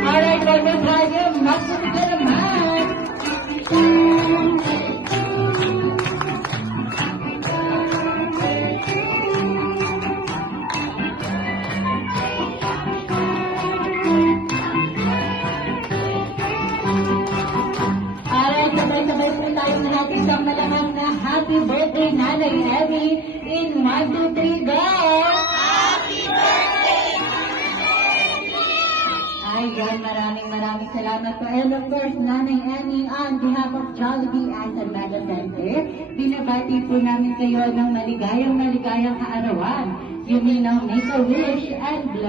Alright, bago tayo, masunod na naman. Alright, sabay-sabay po tayong natin sa malamang na happy birthday, Nanay Emmy. In 1, 2, 3, go! Ayan, maraming salamat po. And of course, Nanay Emmy, on behalf of Jollibee as a Mega Center, binabati po namin kayo ng maligayang kaarawan. You may now make a wish and blow.